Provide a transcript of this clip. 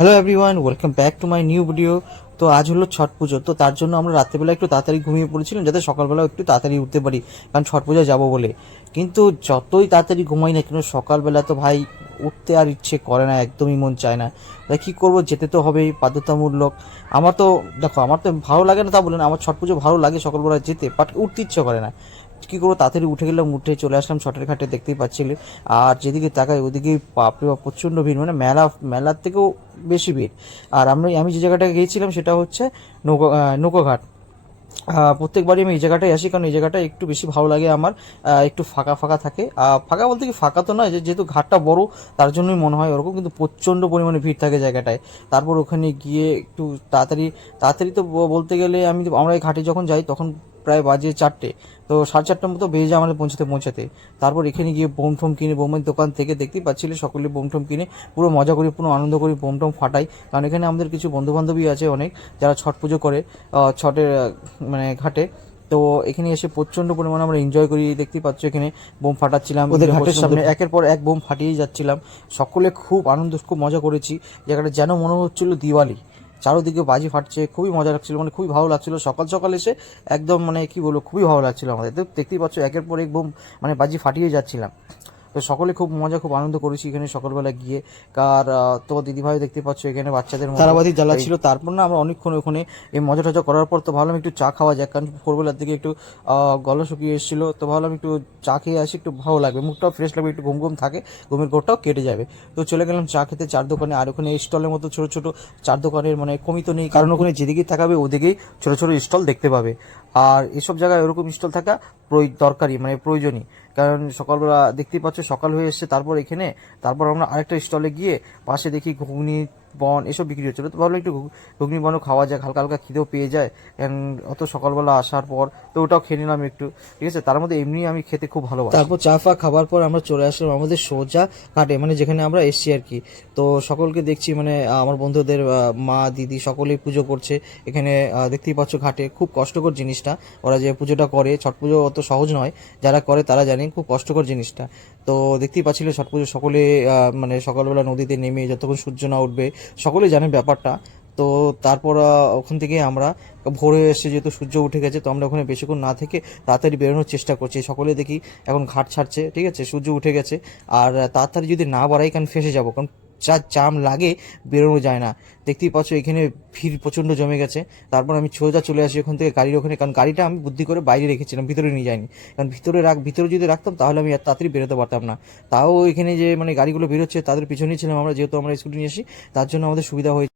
Hello everyone, welcome back to my new video. তো আজ হলো ছট পুজো, তো তার জন্য আমরা রাত্রেবেলা একটু তাড়াতাড়ি ঘুমিয়ে পড়েছিলাম যাতে সকালবেলা একটু তাড়াতাড়ি উঠতে পারি, কারণ ছট পুজো যাবো বলে। কিন্তু যতই তাড়াতাড়ি ঘুমাই না কেন সকালবেলা তো ভাই উঠতে আর ইচ্ছে করে না, একদমই মন চায় না। তাই কী করবো, যেতে তো হবেই বাধ্যতামূলক। আমার তো দেখো, আমার তো ভালো লাগে না তা বলে না, আমার ছট পুজো ভালো লাগে সকালবেলা যেতে, বাট উঠতে ইচ্ছে করে না। কী করবো, তাড়াতাড়ি উঠে গেলাম, উঠে চলে আসলাম ছটের ঘাটে, দেখতেই পাচ্ছিলে। আর যেদিকে তাকাই ওদিকেই বাপরে বাপ প্রচণ্ড ভিড়, মানে মেলার থেকেও বেশি ভিড়। আর আমি যে জায়গাটায় গিয়েছিলাম সেটা হচ্ছে নৌকাঘাট। প্রত্যেকবারই আমি এই জায়গাটায় আসি, কারণ এই জায়গাটা একটু বেশি ভালো লাগে আমার। একটু ফাঁকা ফাঁকা থাকে, ফাঁকা বলতে কি ফাঁকা তো নয়, যেহেতু ঘাটটা বড় তার জন্যই মনে হয় ওরকম, কিন্তু প্রচণ্ড পরিমাণে ভিড় থাকে জায়গাটায়। তারপর ওখানে গিয়ে একটু তাড়াতাড়ি তাড়াতাড়ি তো বলতে গেলে আমরা এই ঘাটে যখন যাই তখন প্রায় বাজে 4টে। তো 4:30টার মতো বেজে যায় আমাদের পৌঁছাতে। তারপর এখানে গিয়ে বোম টোম কিনে, বোমের দোকান থেকে দেখতেই পাচ্ছিলে সকলে বোম টোম কিনে পুরো মজা করি, পুরো আনন্দ করি, বোম টোম ফাটাই। কারণ এখানে আমাদের কিছু বন্ধুবান্ধবী আছে অনেক, যারা ছট পুজো করে ছটের মানে ঘাটে। তো এখানে এসে প্রচন্ড পরিমাণে আমরা এনজয় করি, দেখতেই পাচ্ছ এখানে বোম ফাটাচ্ছিলাম ওদের ঘাটের সামনে, একের পর এক বোম ফাটিয়ে যাচ্ছিলাম। সকলে খুব আনন্দ, খুব মজা করেছি। জায়গাটা যেন মনে হচ্ছিল দিওয়ালি, চারোদিকে বাজি ফাটছে, খুবই মজা লাগছিল, মানে খুবই ভালো লাগছিল। সকাল সকাল এসে একদম মানে কি বলবো, খুবই ভালো লাগছিল আমাদের। তো দেখতেই পাচ্ছ একের পর এক বোম মানে বাজি ফাটিয়ে যাচ্ছিলাম। তো সকলে খুব মজা, খুব আনন্দ করেছি এখানে সকালবেলা গিয়ে। কার তো দিদিভাই দেখতে পাচ্ছ এখানে বাচ্চাদের তারাবাতি জ্বালাচ্ছিল। তারপর না আমরা অনেকক্ষণ ওখানে এই মজা টজা করার পর তো ভাবলাম একটু চা খাওয়া যাক, কারণ ভোরবেলার দিকে একটু গলা শুকিয়ে এসেছিলো। তো ভাবলাম একটু চা খেয়ে আসি, একটু ভালো লাগবে, মুখটাও ফ্রেশ লাগবে, একটু ঘুম ঘুম থাকে, ঘুমের ঘোরটাও কেটে যাবে। তো চলে গেলাম চা খেতে চার দোকানে। আর ওখানে স্টলের মতো ছোট ছোট চার দোকানের মানে কমই তো নেই, কারণ ওখানে যেদিকেই তাকাবে ওদিকেই ছোট ছোট স্টল দেখতে পাবে। আর এসব জায়গায় ওরকম স্টল থাকা দরকারি, মানে প্রয়োজনীয়। কারণ সকালবেলা দেখতেই পাচ্ছ সকাল হয়ে এসছে। তারপর আমরা আরেকটা স্টলে গিয়ে পাশে দেখি ঘুগনি বন এসব বিক্রি হচ্ছিল। তো ভাবলাম একটু ঘুগনি বনও খাওয়া যাক, হালকা হালকা খিদেও পেয়ে যায়, কারণ অত সকালবেলা আসার পর। তো ওটাও খেয়ে নিলাম একটু, ঠিক আছে। তার মধ্যে এমনি আমি খেতে খুব ভালোবাসি। তারপর চা ফা খাবার পর আমরা চলে আসলাম আমাদের সোজা ঘাটে, মানে যেখানে আমরা এসছি আর কি। তো সকলকে দেখছি, মানে আমার বন্ধুদের মা দিদি সকলেই পুজো করছে এখানে। দেখতেই পাচ্ছ ঘাটে খুব কষ্টকর জিনিসটা, ওরা যে পুজোটা করে, ছট পুজো অত সহজ নয়, যারা করে তারা জানে খুব কষ্টকর জিনিসটা। তো দেখতেই পাচ্ছিলে ছট পুজো সকলে মানে সকালবেলা নদীতে নেমে যতক্ষণ সূর্য না উঠবে, সকলেই জানে ব্যাপারটা। তো তারপর ওখান থেকে আমরা ভোরে এসে, যেহেতু সূর্য উঠে গেছে, তো আমরা ওখানে বেশিক্ষণ না থেকে তাড়াতাড়ি বেরোনোর চেষ্টা করছি। সকলে দেখি এখন ঘাট ছাড়ছে, ঠিক আছে, সূর্য উঠে গেছে। আর তাড়াতাড়ি যদি না বাড়াই, কারণ ফেসে যাবো, কারণ যা জাম লাগে বেরোনো যায় না। দেখতেই পাচ্ছ এখানে ভিড় প্রচণ্ড জমে গেছে। তারপর আমি সোজা চলে আসি ওখান থেকে গাড়ির ওখানে, কারণ গাড়িটা আমি বুদ্ধি করে বাইরে রেখেছিলাম, ভিতরে নিয়ে যাইনি। কারণ ভিতরে যদি রাখতাম তাহলে আমি এত তাড়াতাড়ি বেরোতে পারতাম না। তাও এখানে যে মানে গাড়িগুলো বেরোচ্ছে তাদের পিছনেই ছিলাম আমরা, যেহেতু আমরা স্কুটি নিয়ে আসি, তার জন্য আমাদের সুবিধা হয়েছে।